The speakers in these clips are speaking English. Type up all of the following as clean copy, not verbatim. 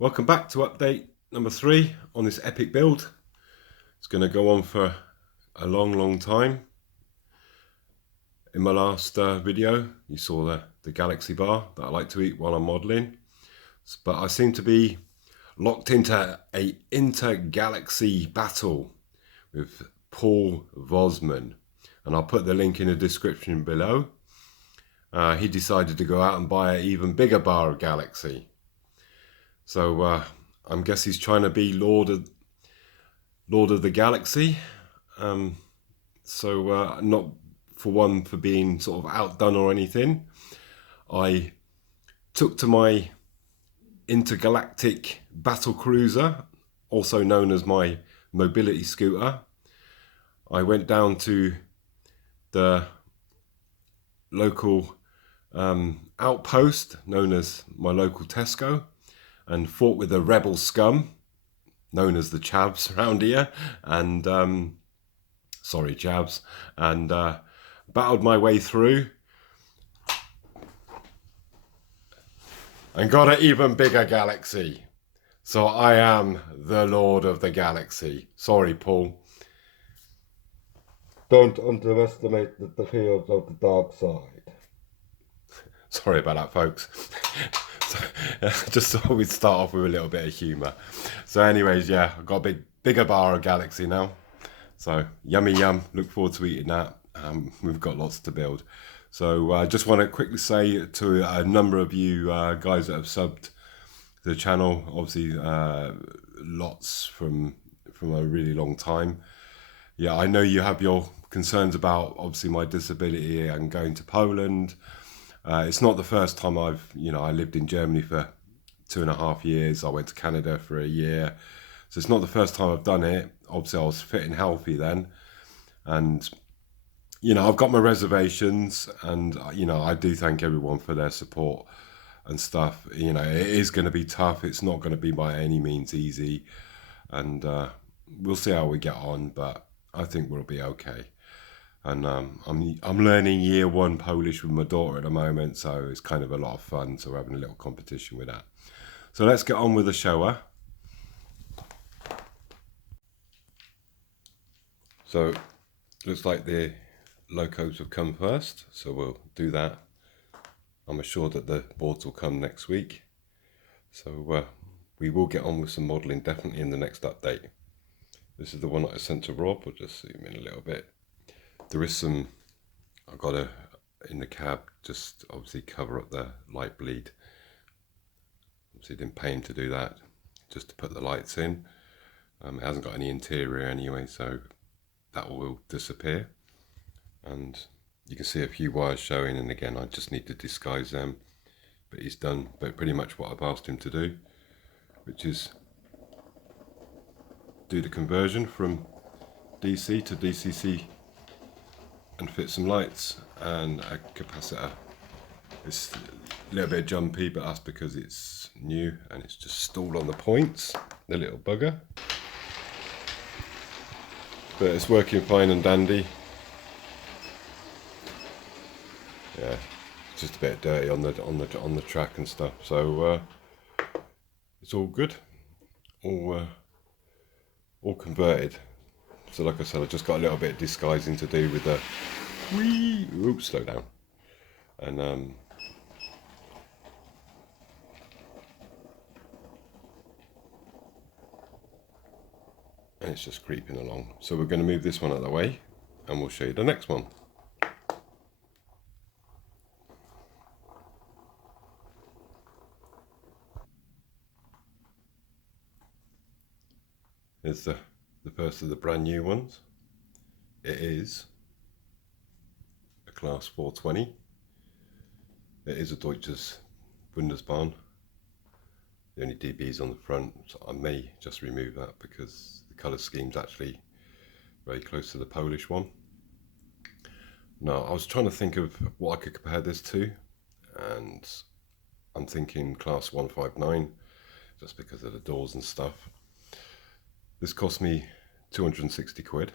Welcome back to update number 3 on this epic build. It's going to go on for a long time. In my last video you saw the galaxy bar that I like to eat while I'm modelling, but I seem to be locked into a inter-galaxy battle with Paulvozmzn, and I'll put the link in the description below. He decided to go out and buy an even bigger bar of galaxy. So I guess he's trying to be Lord of the Galaxy. Not for being sort of outdone or anything. I took to my intergalactic battle cruiser, also known as my mobility scooter. I went down to the local outpost known as my local Tesco and fought with the rebel scum known as the chavs around here, and sorry chavs, and battled my way through and got an even bigger galaxy. So I am the Lord of the Galaxy. Sorry, Paul. Don't underestimate the fears of the dark side. Sorry about that, folks. Just thought we'd start off with a little bit of humour. So anyways, yeah, I've got a bigger bar of galaxy now. So yummy yum, look forward to eating that. We've got lots to build. So I just want to quickly say to a number of you guys that have subbed to the channel, obviously lots from a really long time. Yeah, I know you have your concerns about obviously my disability and going to Poland. It's not the first time I lived in Germany for 2.5 years. I went to Canada for a year. So it's not the first time I've done it. Obviously I was fit and healthy then. And, I've got my reservations, and, I do thank everyone for their support and stuff. It is going to be tough. It's not going to be by any means easy. And we'll see how we get on, but I think we'll be okay. And I'm learning year 1 Polish with my daughter at the moment, so it's kind of a lot of fun. So we're having a little competition with that. So let's get on with the shower. So looks like the locos have come first, so we'll do that. I'm assured that the boards will come next week. So we will get on with some modelling definitely in the next update. This is the one that I sent to Rob. I'll just zoom in a little bit. There is some, I've got to, in the cab, just obviously cover up the light bleed. Obviously didn't pay him to do that, just to put the lights in. It hasn't got any interior anyway, so that will disappear. And you can see a few wires showing, and again, I just need to disguise them. But he's done pretty much what I've asked him to do, which is do the conversion from DC to DCC and fit some lights and a capacitor. It's a little bit jumpy, but that's because it's new and it's just stalled on the points, the little bugger. But it's working fine and dandy. Yeah, it's just a bit dirty on the track and stuff. So it's all good, all converted. So like I said, I just got a little bit of disguising to do with the oops, slow down. And and it's just creeping along. So we're going to move this one out of the way and we'll show you the next one. Here's the first of the brand new ones. It is a class 420. It is a Deutsches Bundesbahn. The only DB is on the front, so I may just remove that because the colour scheme's actually very close to the Polish one. Now, I was trying to think of what I could compare this to, and I'm thinking class 159, just because of the doors and stuff. This cost me 260 quid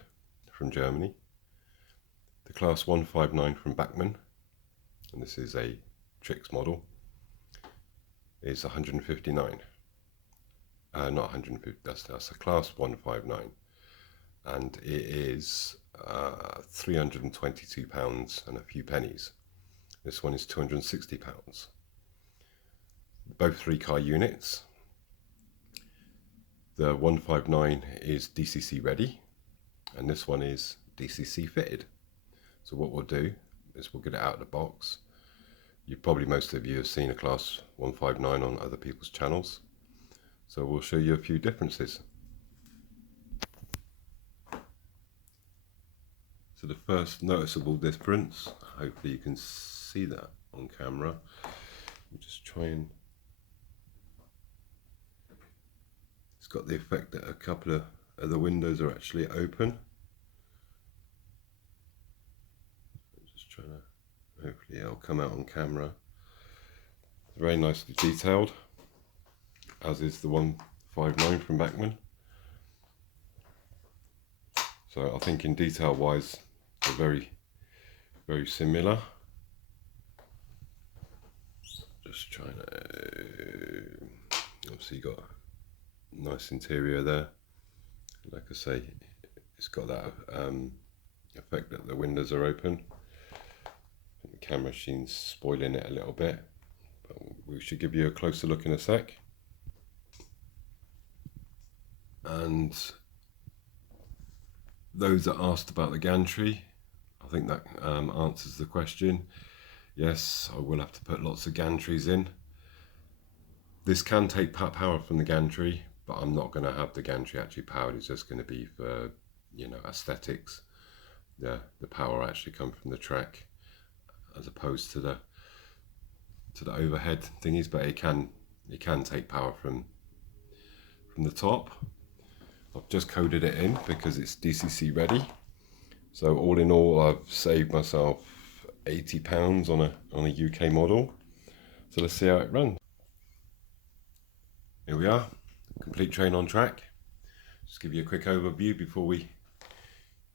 from Germany. The class 159 from Bachmann, and this is a Trix model, is 159. not 150, that's a class 159, and it is £322 and a few pennies. This one is £260. Both 3-car units. The 159 is DCC ready, and this one is DCC fitted. So what we'll do is we'll get it out of the box. Most of you have seen a class 159 on other people's channels, so we'll show you a few differences. So the first noticeable difference, hopefully you can see that on camera. We'll just try and... It's got the effect that a couple of the windows are actually open. I'm just trying to... Hopefully it'll come out on camera. Very nicely detailed, as is the 159 from Bachmann. So I think in detail wise, they're very, very similar. Just trying to... Obviously you got a nice interior there. Like I say, it's got that effect that the windows are open. The camera machine's spoiling it a little bit, but we should give you a closer look in a sec. And those that asked about the gantry, I think that answers the question. Yes, I will have to put lots of gantries in. This can take power from the gantry, but I'm not going to have the gantry actually powered. It's just going to be for, you know, aesthetics. The power actually comes from the track, as opposed to the overhead thingies, but it can take power from the top. I've just coded it in because it's DCC ready. So all in all, I've saved myself £80 on a UK model. So let's see how it runs. Here we are, complete train on track. Just give you a quick overview before we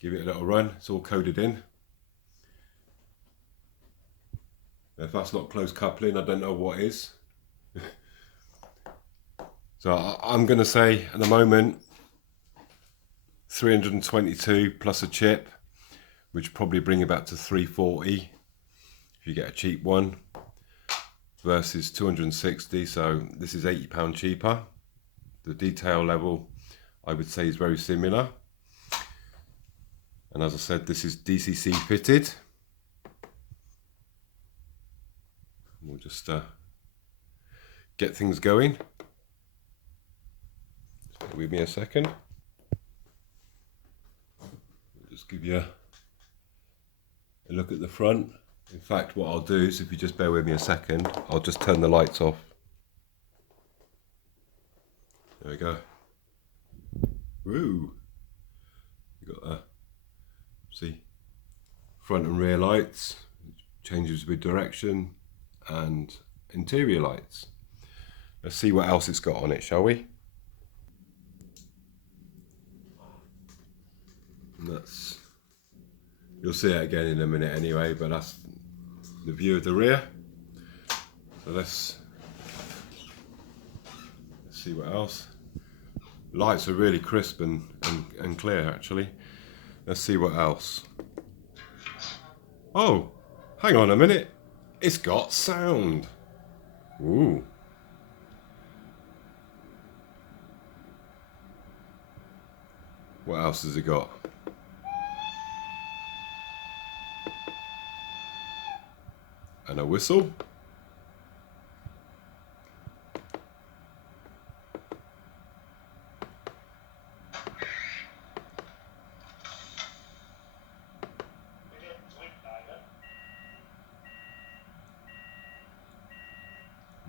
give it a little run. It's all coded in. If that's not close coupling, I don't know what is. So I'm going to say at the moment 322 plus a chip, which probably bring it back to 340 if you get a cheap one, versus 260. So this is £80 cheaper. The detail level, I would say, is very similar. And as I said, this is DCC fitted. We'll just get things going. Just bear with me a second. I'll just give you a look at the front. In fact, what I'll do is, if you just bear with me a second, I'll just turn the lights off. There we go. Woo! You got see, front and rear lights, changes with direction, and interior lights. Let's see what else it's got on it, shall we? And you'll see it again in a minute anyway, but that's the view of the rear. So let's see what else. Lights are really crisp and clear actually. Let's see what else. Oh, hang on a minute. It's got sound. Ooh. What else has it got? And a whistle.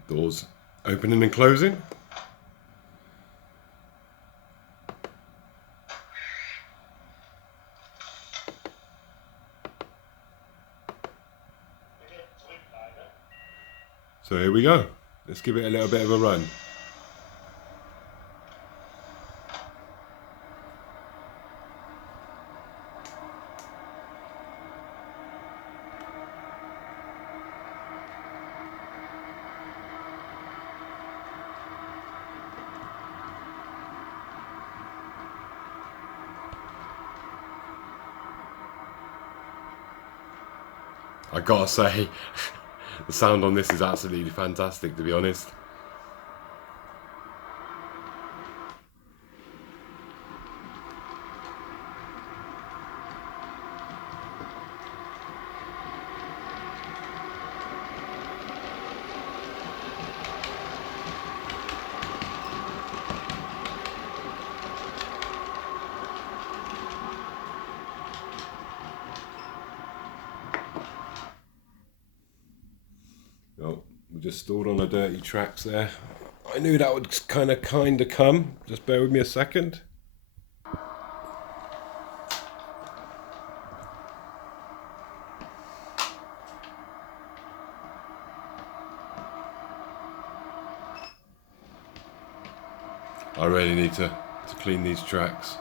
Doors opening and closing. So here we go. Let's give it a little bit of a run. I gotta say, the sound on this is absolutely fantastic, to be honest. Oh, we just stalled on a dirty tracks there. I knew that would kind of come. Just bear with me a second. I really need to clean these tracks.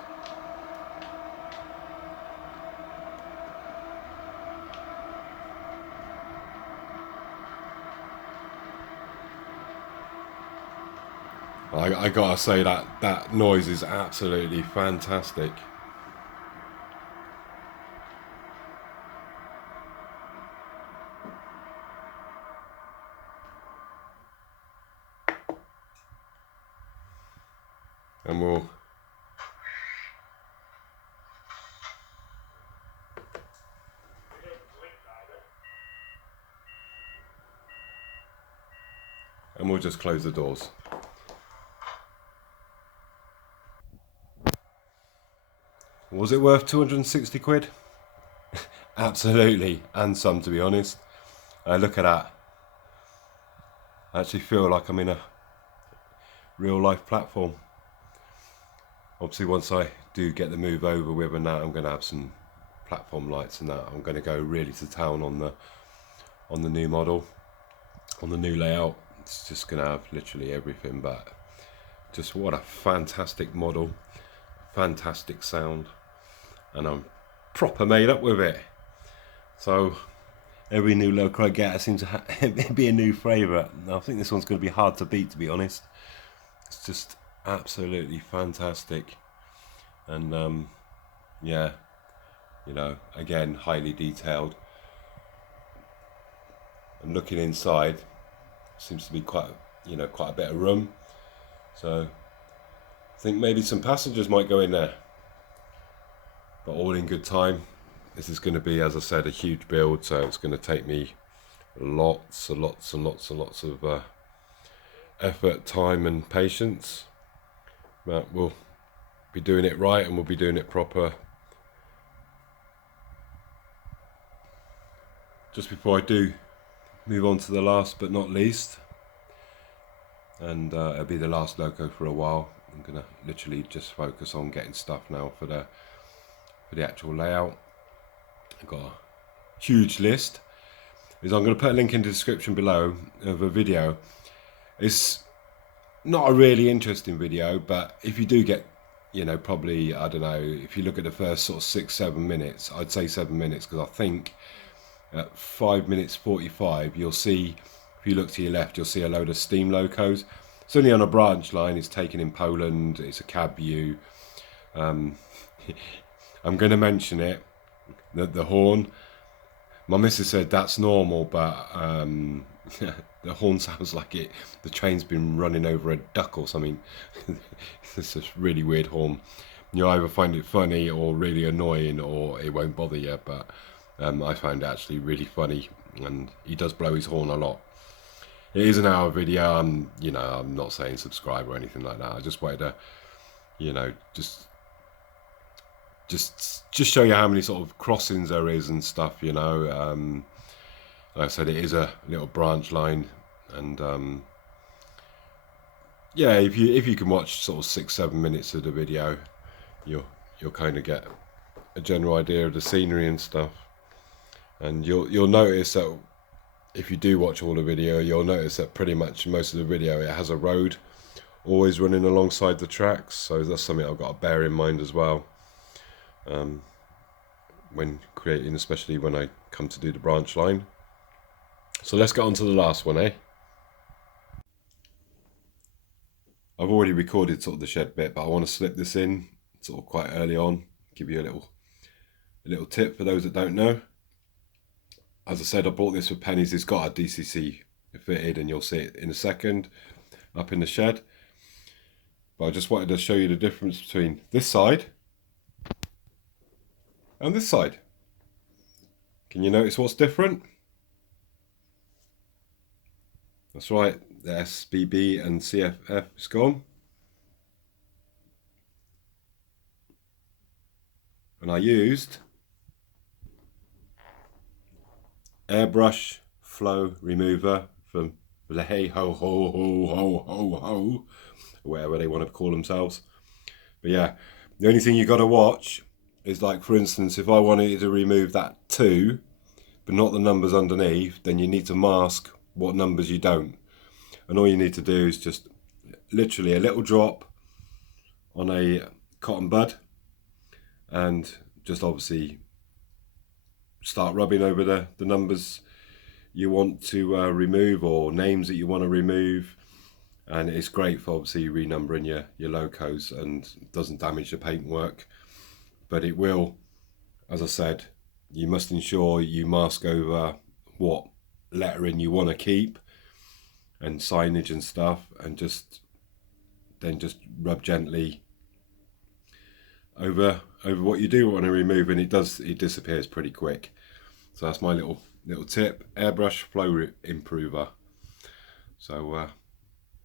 I gotta say that noise is absolutely fantastic. And we'll just close the doors. Was it worth 260 quid? Absolutely, and some, to be honest. Look at that. I actually feel like I'm in a real life platform. Obviously, once I do get the move over with and that, I'm going to have some platform lights and that. I'm going to go really to town on the new model, on the new layout. It's just going to have literally everything, but just what a fantastic model, fantastic sound, and I'm proper made up with it. So every new loco I get, I seem to be a new favourite. I think this one's going to be hard to beat, to be honest. It's just absolutely fantastic, and yeah, you know, again, highly detailed. And looking inside, seems to be quite a bit of room. So I think maybe some passengers might go in there, but all in good time. This is going to be, as I said, a huge build, so it's going to take me lots of effort, time and patience, but we'll be doing it right and we'll be doing it proper. Just before I do move on to the last but not least, and it'll be the last loco for a while, I'm going to literally just focus on getting stuff now for the actual layout. I've got a huge list. I'm going to put a link in the description below of a video. It's not a really interesting video, but if you do get, you know, probably, I don't know, if you look at the first sort of 6-7 minutes, I'd say 7 minutes, because I think at 5 minutes 45 you'll see, if you look to your left, you'll see a load of steam locos. It's only on a branch line, it's taken in Poland, it's a cab view. I'm going to mention it, the horn. My missus said that's normal, but the horn sounds like the train's been running over a duck or something. It's a really weird horn. You either find it funny or really annoying, or it won't bother you, but I found it actually really funny, and he does blow his horn a lot. It is an hour video. I'm not saying subscribe or anything like that. I just wanted to, just show you how many sort of crossings there is and stuff, like I said, it is a little branch line, and yeah, if you can watch sort of 6-7 minutes of the video, you'll kind of get a general idea of the scenery and stuff. And you'll notice that if you do watch all the video, you'll notice that pretty much most of the video, it has a road always running alongside the tracks, so that's something I've got to bear in mind as well when creating, especially when I come to do the branch line. So let's get on to the last one, I've already recorded sort of the shed bit, but I want to slip this in sort of quite early on, give you a little tip for those that don't know. as I said, I bought this for pennies. It's got a DCC fitted, and you'll see it in a second up in the shed. But I just wanted to show you the difference between this side and this side. Can you notice what's different? That's right, the SBB and CFF is gone. And I used airbrush flow remover from the Hey Ho Ho Ho Ho Ho Ho, whatever they want to call themselves. But yeah, the only thing you got to watch is, like, for instance, if I wanted to remove that 2 but not the numbers underneath, then you need to mask what numbers you don't. And all you need to do is just literally a little drop on a cotton bud, and just obviously start rubbing over the numbers you want to remove, or names that you want to remove. And it's great for obviously renumbering your locos, and doesn't damage the paintwork. But it will, as I said, you must ensure you mask over what lettering you want to keep and signage and stuff, and then just rub gently over what you do want to remove, and it disappears pretty quick. So that's my little tip: airbrush flow improver. So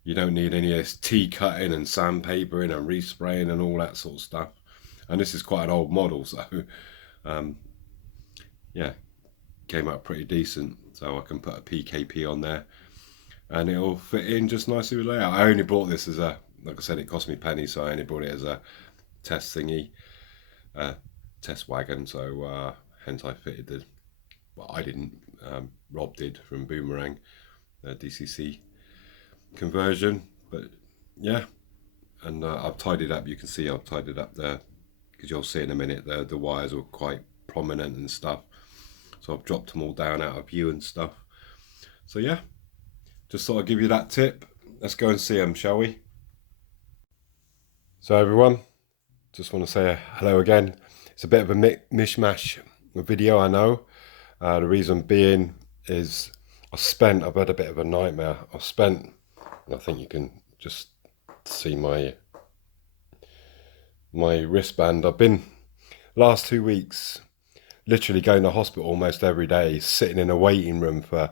you don't need any of this tea cutting and sandpapering and respraying and all that sort of stuff. And this is quite an old model, so yeah, came out pretty decent. So I can put a PKP on there and it'll fit in just nicely with layout. I only bought this as a, like I said, it cost me pennies, so I only bought it as a test thingy, test wagon. So hence I fitted the, well, I didn't, Rob did from Boomerang, DCC conversion. But yeah, and I've tidied up. You can see I've tidied up there, because you'll see in a minute the wires were quite prominent and stuff. So I've dropped them all down out of view and stuff. So yeah, just thought I'd give you that tip. Let's go and see them, shall we? So everyone, just want to say hello again. It's a bit of a mishmash video, I know. The reason being is I've had a bit of a nightmare. And I think you can just see my wristband. I've been last 2 weeks literally going to hospital almost every day, sitting in a waiting room for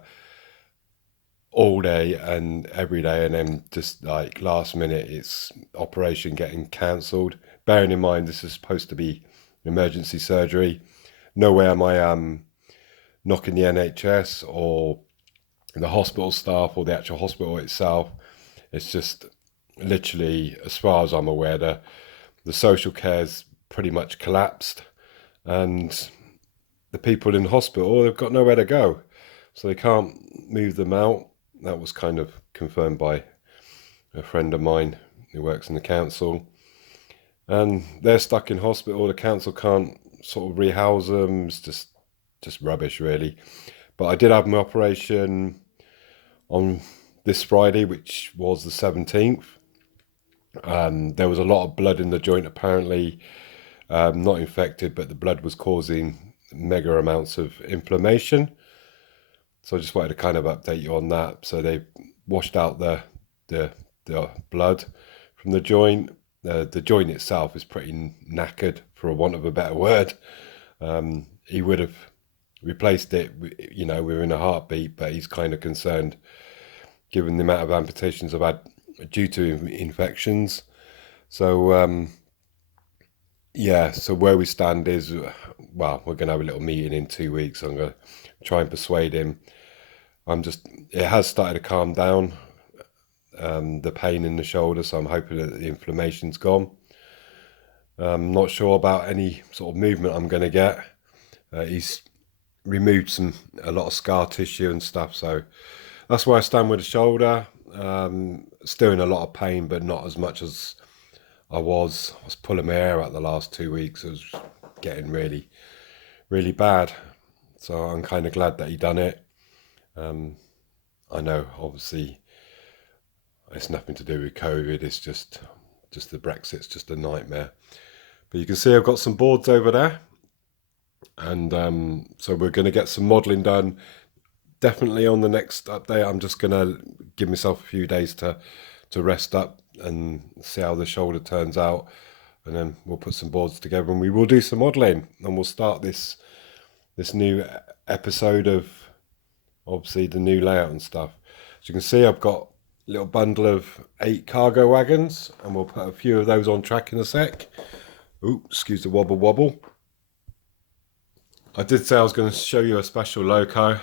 all day and every day, and then just like last minute it's operation getting cancelled. Bearing in mind this is supposed to be emergency surgery. No way am I knocking the NHS or the hospital staff or the actual hospital itself. It's just literally, as far as I'm aware, the social care's pretty much collapsed, and the people in hospital, they've got nowhere to go, so they can't move them out. That was kind of confirmed by a friend of mine who works in the council, and they're stuck in hospital. The council can't sort of rehouse them. It's just rubbish, really. But I did have my operation on this Friday, which was the 17th. There was a lot of blood in the joint, apparently. Not infected, but the blood was causing mega amounts of inflammation. So I just wanted to kind of update you on that. So they washed out the blood from the joint. The joint itself is pretty knackered, for a want of a better word. He would have replaced it, you know, within a heartbeat, but he's kind of concerned, given the amount of amputations I've had due to infections. So yeah, so where we stand is, well, we're going to have a little meeting in 2 weeks. I'm going to try and persuade him. It has started to calm down, the pain in the shoulder, so I'm hoping that the inflammation's gone. I'm not sure about any sort of movement I'm going to get. He's removed a lot of scar tissue and stuff, so that's where I stand with the shoulder. Still in a lot of pain, but not as much as I was pulling my hair out the last 2 weeks. It was getting really, really bad. So I'm kind of glad that he done it. I know, obviously, it's nothing to do with COVID. It's just the Brexit's just a nightmare. But you can see I've got some boards over there. And so we're going to get some modelling done. Definitely on the next update. I'm just going to give myself a few days to rest up and see how the shoulder turns out, and then we'll put some boards together and we will do some modelling, and we'll start this new episode of obviously the new layout and stuff. As you can see, I've got a little bundle of 8 cargo wagons, and we'll put a few of those on track in a sec. Ooh, excuse the wobble wobble. I did say I was going to show you a special loco.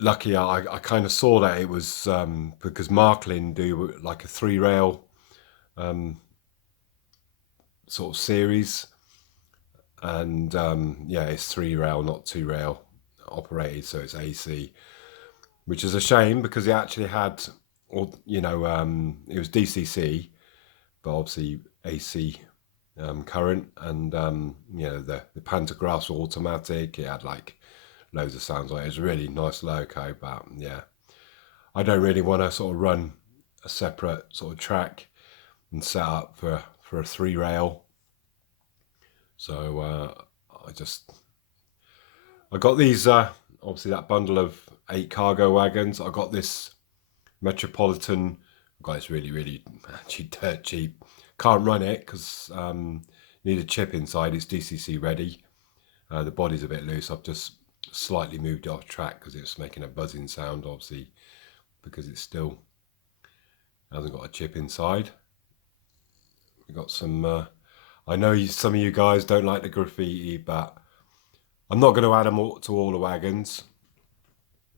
Lucky I kind of saw that it was because Marklin do like a 3-rail sort of series, and yeah, it's 3-rail, not 2-rail operated, so it's AC, which is a shame because it actually had, or you know, it was DCC, but obviously AC current, and you know, the pantographs were automatic. It had like loads of sounds on it. It was a really nice loco, but yeah, I don't really want to sort of run a separate sort of track and set up for a 3-rail. So I got these obviously that bundle of 8 cargo wagons. I got this Metropolitan. I got this really actually dirt cheap. Can't run it because need a chip inside. It's DCC ready. The body's a bit loose. I've just slightly moved it off track because it's making a buzzing sound, obviously, because it still hasn't got a chip inside. We've got some I know some of you guys don't like the graffiti, but I'm not going to add them all to all the wagons.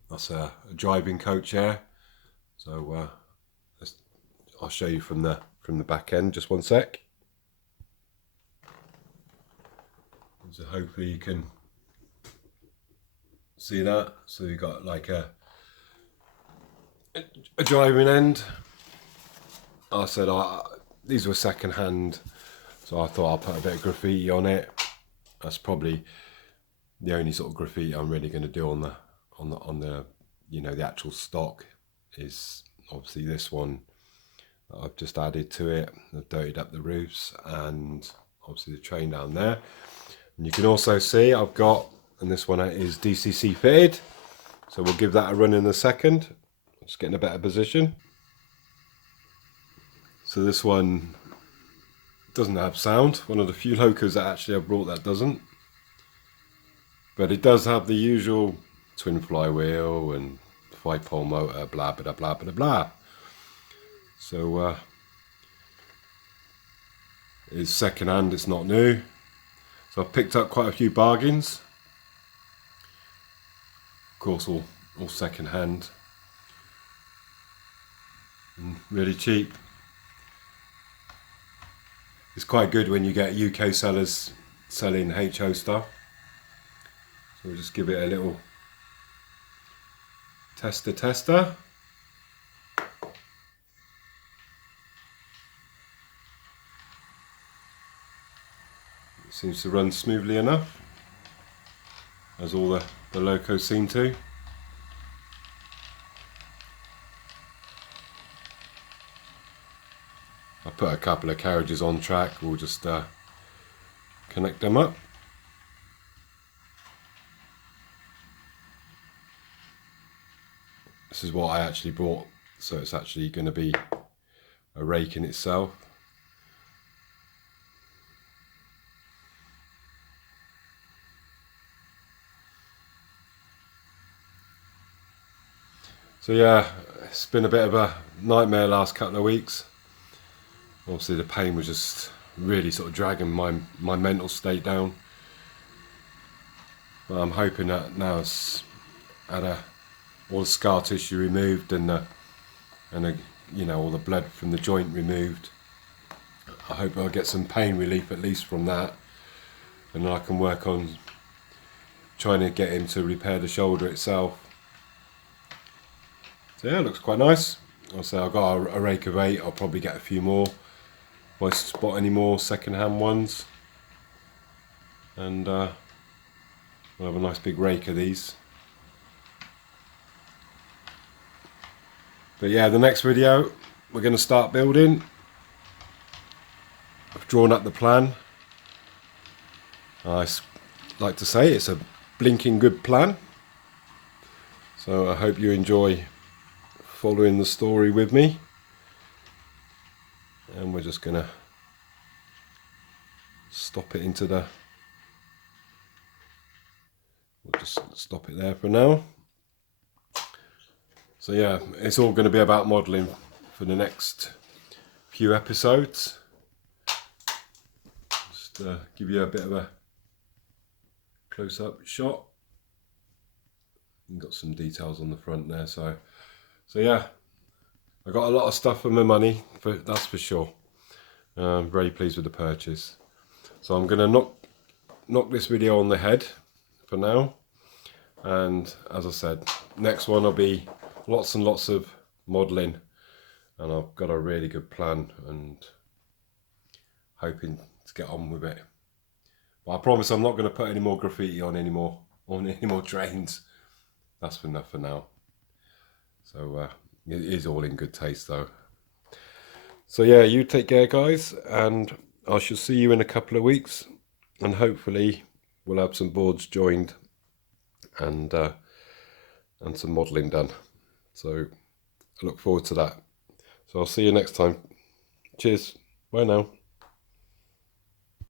That's a driving coach here, so I'll show you from the back end. Just one sec. So hopefully you can see that. So you've got like a driving end. I said these were second hand, so I thought I'll put a bit of graffiti on it. That's probably the only sort of graffiti I'm really going to do on the you know, the actual stock is obviously this one that I've just added to it. I've dirtied up the roofs and obviously the train down there. And you can also see I've got, and this one is DCC fitted, so we'll give that a run in a second. Just get in a better position. So this one doesn't have sound. One of the few locos that actually I've brought that doesn't. But it does have the usual twin flywheel and 5-pole motor, blah blah blah blah blah. So it's second hand, it's not new. So I've picked up quite a few bargains. Of course, all second hand and really cheap. It's quite good when you get UK sellers selling HO stuff. So we'll just give it a little tester. It seems to run smoothly enough, as all the locos seem to. I put a couple of carriages on track. We'll just connect them up. This is what I actually bought, so it's actually going to be a rake in itself. So yeah, it's been a bit of a nightmare last couple of weeks. Obviously the pain was just really sort of dragging my mental state down. But I'm hoping that now it's had all the scar tissue removed and you know, all the blood from the joint removed. I hope I'll get some pain relief at least from that, and then I can work on trying to get him to repair the shoulder itself. So yeah, it looks quite nice. I'll say I've got a rake of 8. I'll probably get a few more if I spot any more second-hand ones, and we'll have a nice big rake of these. But yeah, the next video we're going to start building. I've drawn up the plan. like to say it's a blinking good plan. So I hope you enjoy following the story with me. And we're just gonna stop it into the, we'll just stop it there for now. So yeah, it's all going to be about modelling for the next few episodes. Just give you a bit of a close-up shot. You've got some details on the front there, so yeah, I got a lot of stuff for my money, that's for sure. I'm very pleased with the purchase. So I'm going to knock this video on the head for now, and as I said, next one will be lots and lots of modelling, and I've got a really good plan and hoping to get on with it. But I promise I'm not going to put any more graffiti on any more trains. That's enough for now. So it is all in good taste though. So yeah, you take care guys, and I shall see you in a couple of weeks, and hopefully we'll have some boards joined and some modelling done. So I look forward to that. So I'll see you next time. Cheers. Bye now.